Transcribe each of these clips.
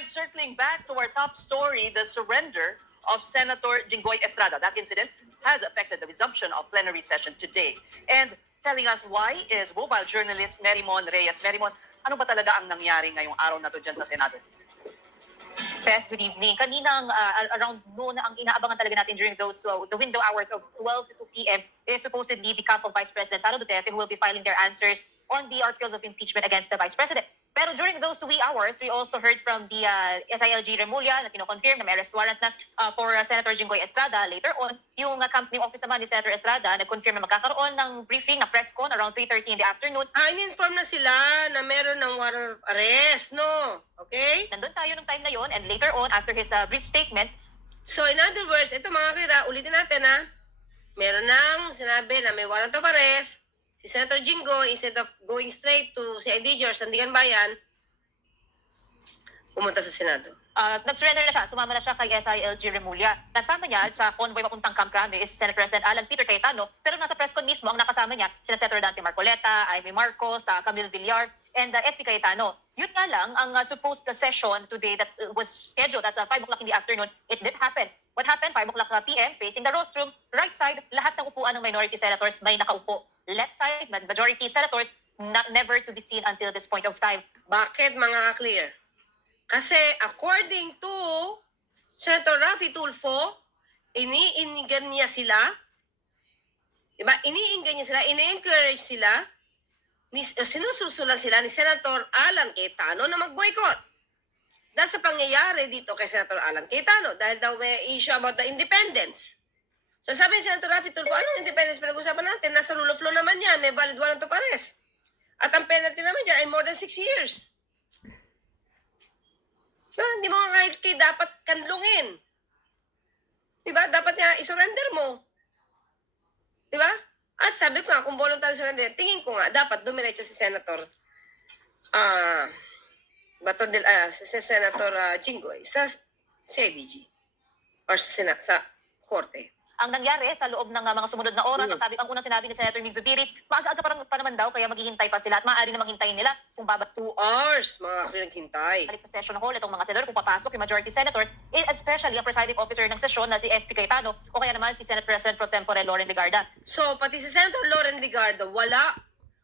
And circling back to our top story, the surrender of Senator Jinggoy Estrada. That incident has affected the resumption of plenary session today. And telling us why is mobile journalist Merimon Reyes. Merimon, ano ba talaga ang nangyari ngayong araw na to dyan sa Senado? Yes, good evening. Kaninang around noon, ang inaabangan talaga natin during those the window hours of 12 to 2 p.m. is supposedly the camp of Vice President Sara Duterte who will be filing their answers on the articles of impeachment against the Vice President. Pero during those wee hours, we also heard from the SILG Remulla na pinoconfirm na may arrest warrant na for Senator Jinggoy Estrada. Later on, yung company office naman ni Senator Estrada nag-confirm na magkakaroon ng briefing, na press con around 3:30 in the afternoon. In-inform na sila na meron ng warrant of arrest, no? Okay? Nandun tayo nung time na yon, and later on, after his brief statement, So, in other words, ito mga kira, ulitin natin ha. Meron nang sinabi na may warrant of arrest. Si Senator Jinggoy, instead of going straight to CIDG or Sandigan Bayan, pumunta sa Senado. nag-surrender na siya, sumama na siya kay SILG Remulla. Kasama niya sa convoy papuntang Camp Crame is Senate President Alan Peter Cayetano, pero nasa press con mismo ang nakasama niya sina Senator Dante Marcoleta, Amy Marcos, Camille Villar, and SP Cayetano. Yun nga lang, ang supposed session today that was scheduled at 5 o'clock in the afternoon, it didn't happen. What happened? 5 o'clock p.m., facing the rostrum, right side, lahat ng upuan ng minority senators may nakaupo. Left side, majority senators, never to be seen until this point of time. Bakit mga ka-clear? Kasi according to Senator Raffy Tulfo, iniinggan niya sila, diba? Iniinggan niya sila, ini-encourage sila, sinususulan sila ni Senator Alan Cayetano na mag-boycott. Dahil sa pangyayari dito kay Senator Alan Cayetano, dahil daw may issue about the independence. So sabi ni Senator Raffy Tulfo, anong independence pinag-usapan natin? Nasa rule of law naman yan, may valid warrant of arrest. At ang penalty naman dyan ay more than 6 years. So, hindi mo nga kahit dapat kanlungin. Diba? Dapat nga isurrender mo. Diba? At sabi ko nga, kung voluntary surrender, tingin ko nga, dapat dumiretso si Senator si Senator Jinggoy sa CIDG or sa korte. Ang nangyari sa loob ng mga sumunod na oras, ang unang sinabi ni Senator Mig Zubiri, maaga-aga pa naman daw, kaya maghihintay pa sila at maaari namang hintayin nila kung 2 hours, mga naghintay. Balik sa session hall, itong mga senador, kung papasok yung majority senators, especially ang presiding officer ng session na si SP Cayetano o kaya naman si Senate President Pro Tempore Loren Legarda. So, pati si Senator Loren Legarda, wala.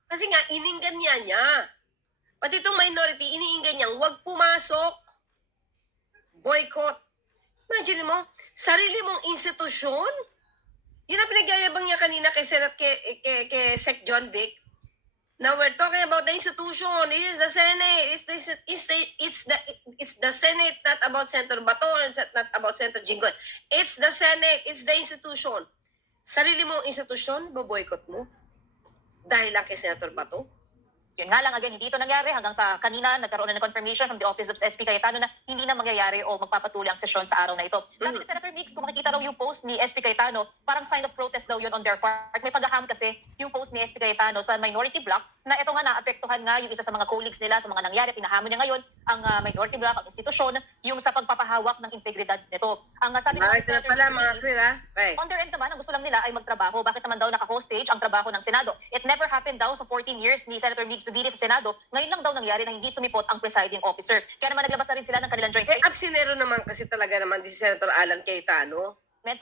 Kasi nga, ininggan niya. Pati itong minority, iniinggan niyang huwag pumasok. Boycott. Imagine mo, sarili mong institusyon? Yun ang pinagyayabang niya kanina kay Sec John Vic. Now we're talking about the institution. This is the Senate. It's the Senate, not about Senator Bato, not about Senator Jinggoy. It's the Senate. It's the institution. Sarili mong institusyon, boboykot mo? Dahil lang kay Senator Bato? Yun nga lang, again, hindi ito nangyari hanggang sa kanina nagkaroon na ng confirmation from the office of SP Cayetano na hindi na mangyayari o magpapatuloy ang sesyon sa araw na ito. Sabi ni Senator Mix, kung makikita raw yung post ni SP Cayetano, parang sign of protest daw yun on their part. May paghaham kasi yung post ni SP Cayetano sa minority bloc na ito nga naapektuhan nga yung isa sa mga colleagues nila sa mga nangyari. Tinahamon niya ngayon ang minority bloc, ang institusyon, yung sa pagpapahawak ng integridad nito. Ang sabi ni Senator Mix, on their end naman, ang gusto lang nila ay magtrabaho. Bakit naman daw naka-hostage ang trabaho ng Senado? It never happened daw sa 14 years ni Senator Mix Zubiri sa Senado, ngayon lang daw nangyari na hindi sumipot ang presiding officer. Kaya naman naglabas na rin sila ng kanilang joint statement. Absinero naman kasi talaga naman si Senator Alan Cayetano. And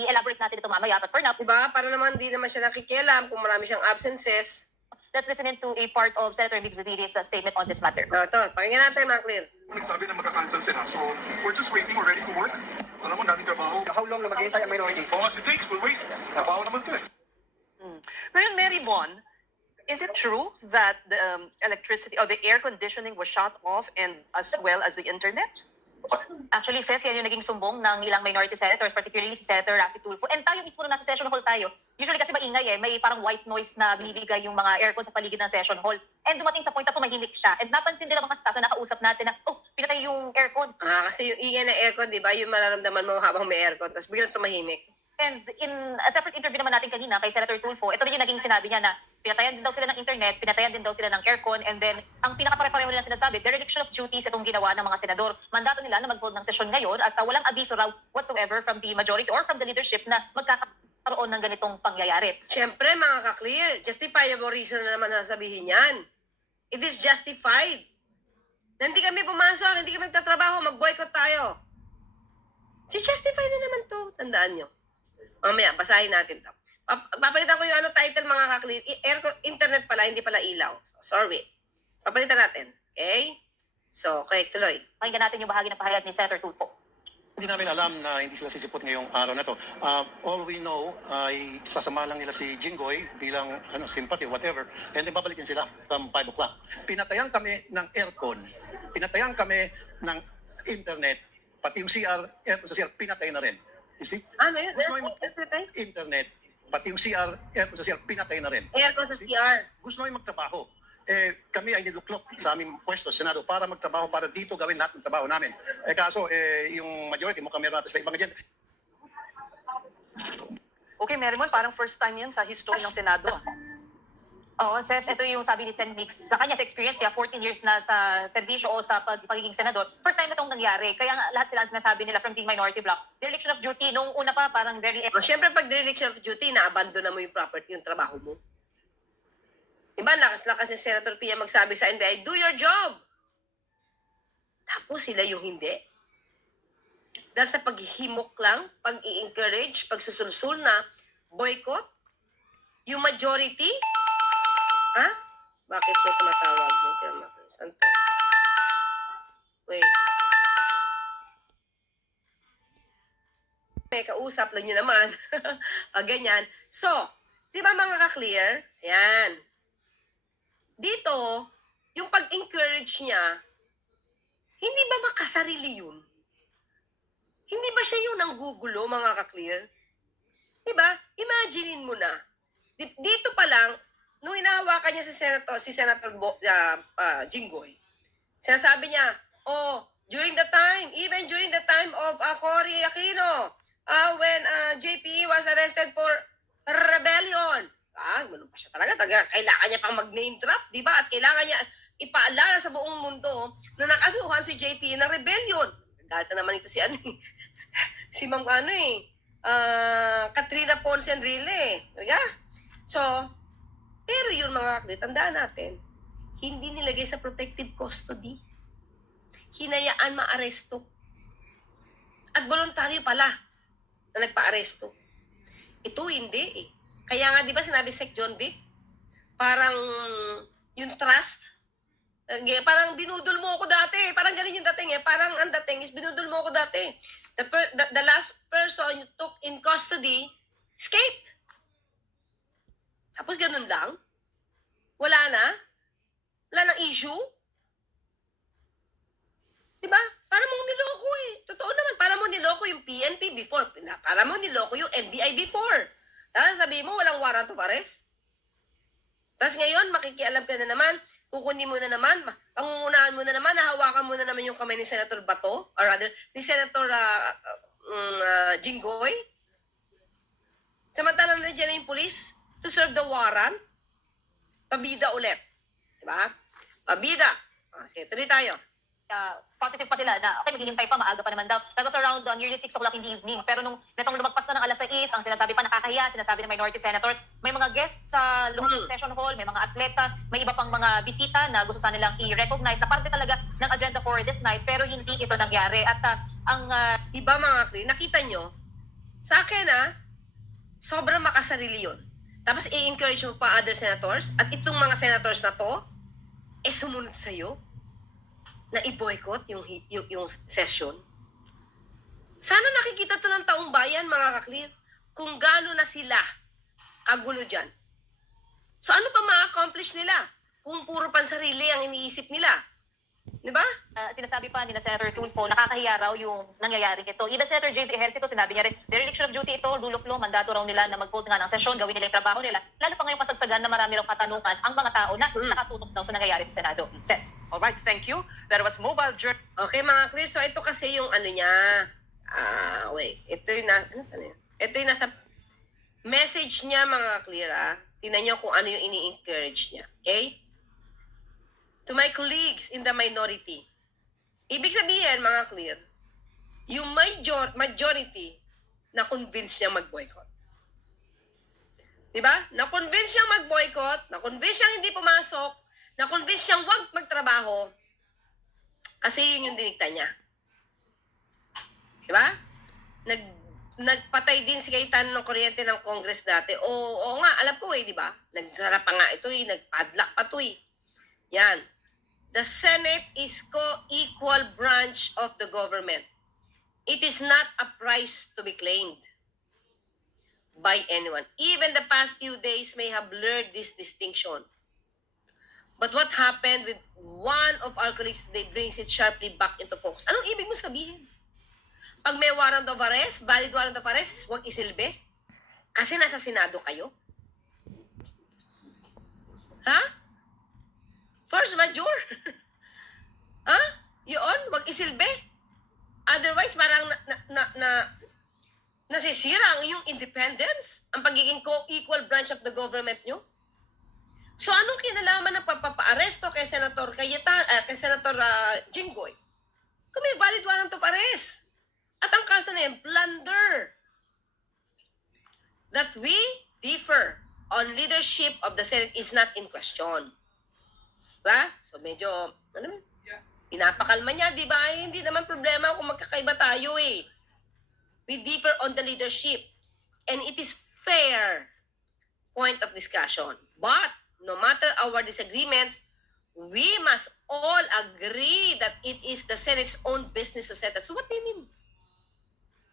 i-elaborate natin ito mamaya. But for now, diba? Para naman di naman siya nakikialam kung marami siyang absences. Let's listen into a part of Senator Mig Zubiri's statement on this matter. Ito, pakinggan natin, Maclear. Nagsabi na magka-cancel sila. So, we're just waiting. We're ready to work. Alam mo, daming trabaho. How long na maghihintay ang minority? Oo, as it takes, we'll wait. Trabaho naman to eh. Ngayon, Mary Bon, is it true that the electricity or the air conditioning was shut off and as well as the internet? Actually, Ses, yan yung naging sumbong ng ilang minority senators, particularly si Senator Raffy Tulfo. And tayo mismo na nasa session hall tayo. Usually kasi maingay may parang white noise na binibigay yung mga aircon sa paligid ng session hall. And dumating sa point na tumahimik siya. And napansin nila mga staff na nakausap natin na, pinatay yung aircon. Kasi yung ingay ng aircon, di ba? Yung mararamdaman mo habang may aircon, tapos biglang tumahimik. And in a separate interview naman natin kanina kay Senator Tulfo, ito rin yung naging sinabi niya na pinatayan din daw sila ng internet, pinatayan din daw sila ng aircon, and then ang pinakapare-pareho nila sinasabi, dereliction of duties itong ginawa ng mga senador. Mandato nila na mag-hold ng sesyon ngayon at walang abiso raw whatsoever from the majority or from the leadership na magkakaroon ng ganitong pangyayari. Siyempre, mga ka-clear, justifiable reason na naman sasabihin yan. It is justified. na hindi kami pumasok, hindi kami nagtatrabaho, mag-boycott tayo. Si-justify na naman to. Tandaan nyo. Mamaya, basahin natin to. Papalitan ko yung title mga kakli. Internet pala, hindi pala ilaw. So, sorry. Papalitan natin. Okay? So, okay, tuloy. Pakinggan natin yung bahagi ng pahayag ni Senator Tulfo. Hindi namin alam na hindi sila sisipot ngayong araw na to. All we know ay sasama lang nila si Jinggoy bilang sympathy, whatever, and then babalik din sila from 5 o'clock. Pinatayan kami ng aircon, pinatayan kami ng internet, pati yung aircon sa CR, pinatay na rin. You see? Ano yun? Gusto mo internet, pati yung aircon sa CR, pinatay na rin. Aircon sa CR. Gusto namin magtrabaho. Kami ay niluklok sa aming pwesto, Senado, para magtrabaho, para dito gawin lahat ng trabaho namin. Kaso, yung majority, mukhang meron natin sa ibang agenda. Okay, Merimon, parang first time yan sa history ng Senado. Oo, Ses, ito yung sabi ni Sen Mix. Sa kanya sa experience niya, 14 years na sa serbisyo o sa pagiging senador, first time na itong nangyari. Kaya nga, lahat sila ang sinasabi nila from the minority bloc. Dereliction of duty, nung una pa, parang very... Siyempre, pag dereliction of duty, na-abandon na mo yung property, yung trabaho mo. Diba, lakas-lakas si Senator Pia magsabi sa NBI, do your job! Tapos sila yung hindi. Dahil sa paghihimok lang, pag-i-encourage, pagsusulsul na, boycott, yung majority, ha? Bakit may tumatawag? Saan to? Wait. May kausap lang nyo naman. Pag ganyan. So, di ba mga ka-clear? Ayan. Dito, yung pag-encourage niya, hindi ba makasarili yun? Hindi ba siya yung nanggugulo, mga ka-clear? Diba? Imaginein mo na. Dito pa lang, nung inahawakan niya si Senator Jinggoy, sinasabi niya, even during the time of Cory Aquino, when JP was arrested for rebellion, ganun pa siya talaga. Kailangan niya pang mag-name drop, di ba? At kailangan niya ipaalala sa buong mundo na nakasuhan si JP ng rebellion. Galit na naman ito si si Ma'am Katrina Ponce Enrile. Diba? So, pero yun mga kaklit, tandaan natin, hindi nilagay sa protective custody. Hinayaan maaresto. At voluntaryo pala na nagpa-aresto. Ito hindi eh. Kaya nga, di ba sinabi Sec. John Vic, parang yung trust, parang binudol mo ako dati. Parang ganun yung dating eh. Parang ang dating is binudol mo ako dati. The last person you took in custody escaped. Tapos ganun lang. Wala na. Wala nang issue. Diba? Para mong niloko eh. Totoo naman, para mo niloko yung PNP before. Para mo niloko yung NBI before. Tapos sabihin mo, walang warrant of arrest. Tapos ngayon, makikialam ka na naman, kukunin mo na naman, pangungunahan mo na naman, nahawakan mo na naman yung kamay ni Senator Bato, or rather, ni Senator Jinggoy. Samantalang na dyan na yung police to serve the warrant. Pabida ulit. Diba? Pabida. Sige, tuloy tayo. Positive pa sila na okay, maghihintay pa, maaga pa naman daw. That was around nearly 6 o'clock in the evening. Pero nung netong lumagpas na ng alas 6, ang sinasabi pa nakakahiya, sinasabi ng minority senators, may mga guests sa loob ng session hall, may mga atleta, may iba pang mga bisita na gusto sana nilang i-recognize na parte talaga ng agenda for this night, pero hindi ito nangyari. At Diba mga kri, nakita nyo, sa akin sobrang makasarili yun. Tapos i-encourage mo pa other senators, at itong mga senators na to, sumunod sa'yo, na i-boycott yung session. Sana nakikita to ng taong bayan, mga kaklir, kung gaano na sila kagulo dyan. So ano pa ma-accomplish nila kung puro pansarili ang iniisip nila? Diba? sinasabi pa ni Senator Tulfo, nakakahiya raw yung nangyayari ito. Even Senator J.V. Ejercito, sinabi niya rin, dereliction of duty ito, rule of law, mandato raw nila na mag-vote nga ng sesyon, gawin nila yung trabaho nila. Lalo pa ngayong kasagsagan na marami raw katanungan ang mga tao na nakatutok daw sa nangyayari sa Senado. Ses. Alright, thank you. That was Mobile Journal. Okay mga Chris, so ito kasi yung ano niya. Ito yung ito yung nasa message niya mga clear. Tingnan niyo kung ano yung ini-encourage niya. Okay? To my colleagues in the minority. Ibig sabihin mga clear, yung majority na convince siyang mag-boycott. Diba? Na-convince siyang mag-boycott, na-convince siyang hindi pumasok, na-convince siyang wag magtrabaho, Kasi yun yung dinikta niya. Diba? Nagpatay din si Cayetano ng kuryente ng Congress dati. Oo nga, alam ko di ba? Nagsara pa nga ito nagpadlock pa to Yan. The Senate is co-equal branch of the government. It is not a prize to be claimed by anyone. Even the past few days may have blurred this distinction. But what happened with one of our colleagues today brings it sharply back into focus. Anong ibig mo sabihin? Pag may warrant of arrest, valid warrant of arrest, huwag isilbi? Kasi nasa Senado kayo? Ha? Force majeure? Ha? Yun? Huwag isilbi? Otherwise, parang nasisira ang iyong independence, ang pagiging co-equal branch of the government nyo. So, anong kinalaman ng pagpapa-aresto kay Senator Jinggoy? Kung may valid warrant of arrest. At ang kaso na yan, plunder. That we differ on leadership of the Senate is not in question. Diba? So, medyo, pinapakalma niya, di ba? Hindi naman problema kung magkakaiba tayo We differ on the leadership. And it is fair point of discussion. But, no matter our disagreements, we must all agree that it is the Senate's own business to settle. So, what do you mean?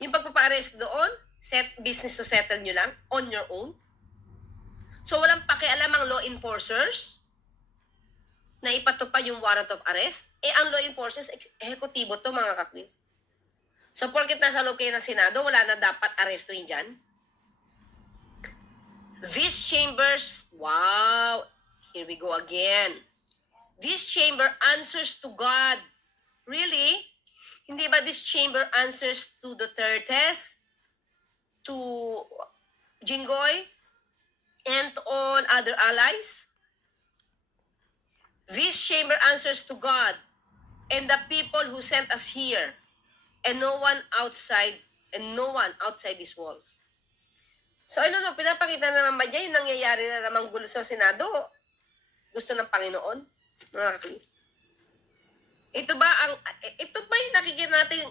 Yung pagpapa-arrest doon, business to settle nyo lang, on your own? So, walang pakialam ang law enforcers na ipatupad yung warrant of arrest? Ang law enforcers, ehekutibo to mga kakli. So, porket nasa loob kayo ng Senado, wala na dapat arestuhin dyan? These chambers, wow, here we go again. This chamber answers to God. Really? Hindi ba this chamber answers to Dutertes, to Jinggoy, and to all other allies? This chamber answers to God and the people who sent us here, and no one outside these walls. So, pinapakita naman ba niya yung nangyayari na namang gulo sa Senado? Gusto ng Panginoon? Mga kakli. Ito ba yung nakikita natin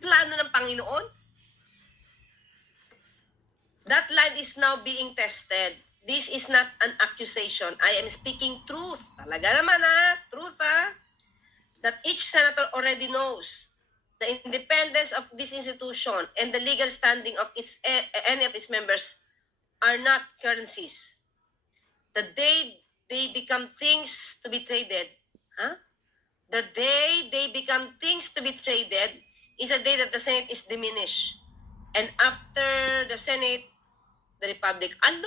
plano ng Panginoon? That line is now being tested. This is not an accusation. I am speaking truth. Talaga naman truth that each senator already knows the independence of this institution and the legal standing of any of its members are not currencies. The day they become things to be traded, the day they become things to be traded is a day that the Senate is diminished. And after the Senate, the Republic. Ano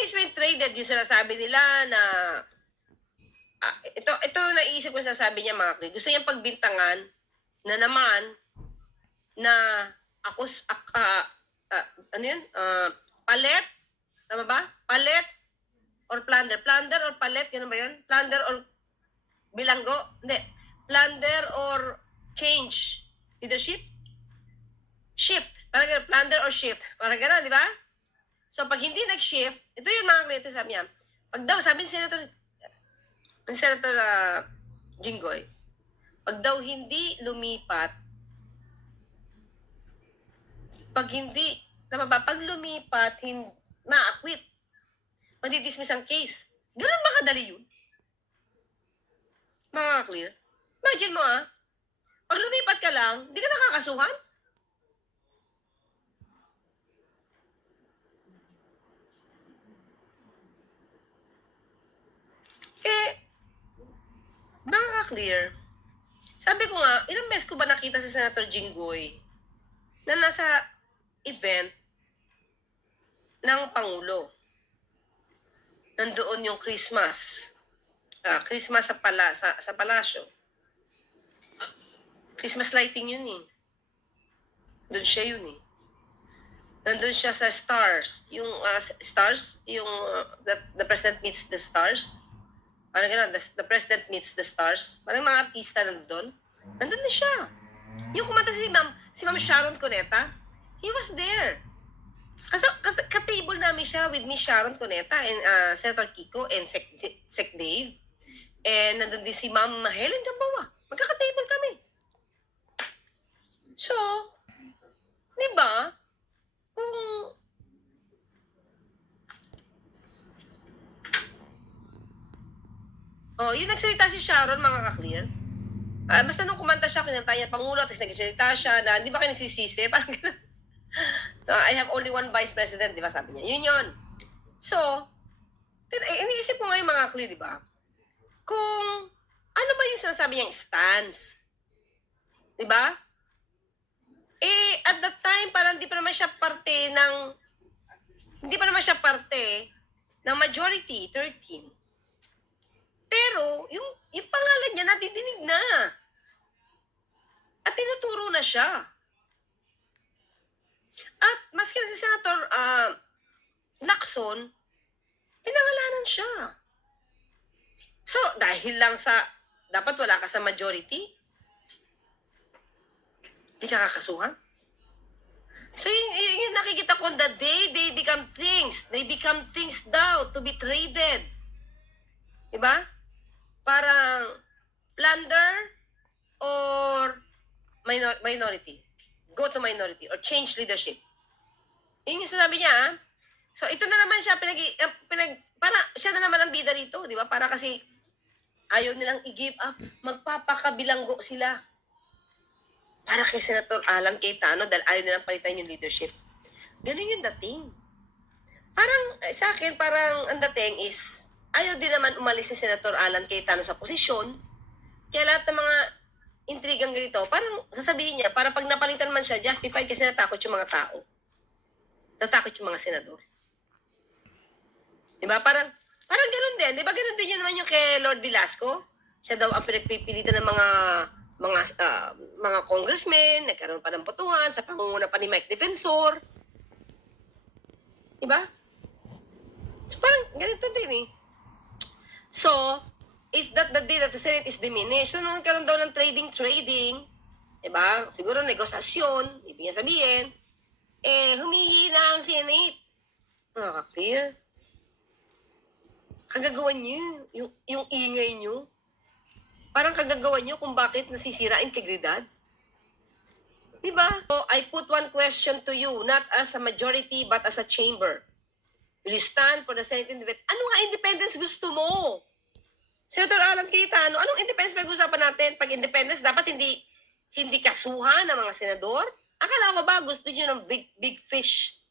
is being traded? Yung sinasabi nila na ito naisip ko sasabi niya mga kli. Gusto niyang pagbintangan na naman na palet? Tama ba? Palet or plunder? Plunder or palet? Ganun ba yun? Plunder or bilanggo? Hindi. Plunder or change? Leadership? Shift. Parang gano'n. Plunder or shift. Parang gano'n, di ba? So, pag hindi nag-shift, ito yung mga kliyente sabi niya. Pag daw, sabi ni Senator Jinggoy, pag daw hindi lumipat, pag lumipat, ma-acquit. Madidismiss ang case. Ganun ba kadali yun? Mga clear? Imagine mo pag lumipat ka lang, hindi ka nakakasuhan? Mga clear. Sabi ko nga, ilang beses ko ba nakita si Senator Jinggoy na nasa event ng Pangulo. Nandoon yung Christmas. Christmas sa palasyo. Christmas lighting yun Doon siya yun Nandun siya sa stars. Yung stars, yung the president meets the stars. Parang gano'n, the president meets the stars. Parang mga artista nandun. Nandun na siya. Yung kumanta si Ma'am Sharon Cuneta, he was there. Kasi ka-table namin siya with Miss Sharon Cuneta and Senator Kiko and Sec Dave. nandun din si Ma'am Helen Gambawa. Magkaka-table kami. So, di ba? Kung yung nagsalita si Sharon, mga ka-clear. Basta nung kumanta siya, kinanta niya Pangulo, tapos nagsalita siya na, di ba kayo nagsisisi? Parang gano'n. So, I have only one vice president, di ba sabi niya? Yun. So, iniisip ko ngayon mga clear, di ba? Kung ano ba yung sinasabi niyang stance? Di ba? At that time, parang hindi pa naman siya parte ng majority, 13. Pero, yung pangalan niya nadidinig na. At tinuturo na siya. At maski na si Senator Lacson, pinangalanan siya. So, dahil lang sa, dapat wala ka sa majority, di ka kakasuhan. So, yung nakikita ko, the day they become things daw to be traded. Diba? Parang plunder or minority. Go to minority or change leadership. Yun yung sinabi niya, So, ito na naman siya, para siya na naman ang bida rito, di ba? Para kasi ayaw nilang i-give up, magpapakabilanggo sila. Para kay Senator Alan Cayetano dahil ayaw nilang palitan yung leadership. Ganun yung dating. Parang, sa akin, parang ang dating is, ayaw din naman umalis si Senator Alan Cayetano sa posisyon. Kaya lahat ng mga intrigang ganito, parang sasabihin niya, para pag napalitan man siya, justified kasi natakot yung mga tao. Natakot yung mga senador. Diba? Parang ganun din. Diba ganun din yun naman yung kay Lord Velasco? Siya daw ang pinagpipilitan ng mga congressmen, nagkaroon pa ng botohan, sa pangunguna pa ni Mike Defensor. Diba? So parang ganito din eh. So, is that the day that the Senate is diminished? So, nung nagkaroon daw ng trading, diba? Siguro negosasyon, ibig niya sabihin, humihina ang Senate. Clear? Kagagawan niyo, yung ingay niyo. Parang kagagawan niyo kung bakit nasisira integridad. Diba? So, I put one question to you, not as a majority, but as a chamber. Will you stand for the Senate independence? Ano nga independence gusto mo? Senator Alan Cayetano, anong independence pag-usapan natin? Pag independence, dapat hindi kasuhan ng mga senador? Akala ko ba gusto niyo ng big fish?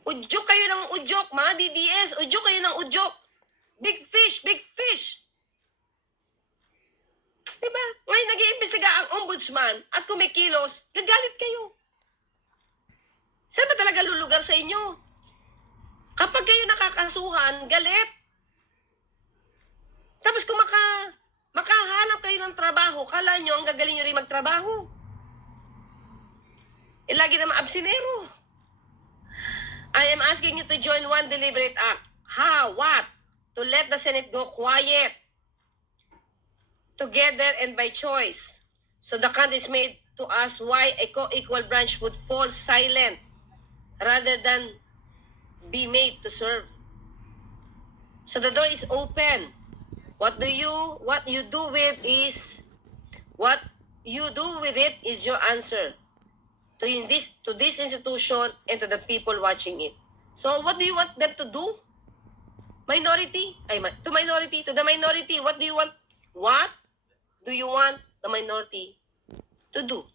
Udyok kayo ng udyok, mga DDS. Udyok kayo ng udyok. Big fish, big fish. Diba? Ngayon nag-iimbestiga ang ombudsman at kung may kilos, gagalit kayo. Saan ba talaga lulugar sa inyo? Kapag kayo nakakasuhan, galit. Tapos kung makahanap kayo ng trabaho, kala nyo ang gagaling nyo rin magtrabaho. Lagi naman absinero. I am asking you to join one deliberate act. How? What? To let the Senate go quiet. Together and by choice. So the country is made to us why a co-equal branch would fall silent rather than be made to serve. So the door is open. What you do with it is your answer to this institution and to the people watching it. So what do you want them to do? To the minority, what do you want? What do you want the minority to do?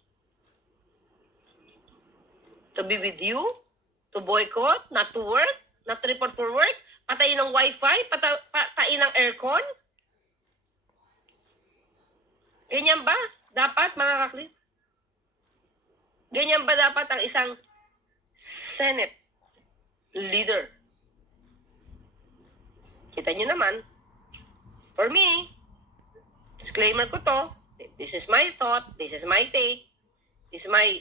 To be with you? To boycott? Not to work? Not to report for work? Patayin ng wifi? Patayin ng aircon? Ganyan ba? Dapat, mga kaklip? Ganyan ba dapat ang isang Senate leader? Kita nyo naman. For me, disclaimer ko to, this is my thought, this is my take, this is my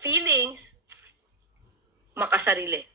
feelings, makasarili.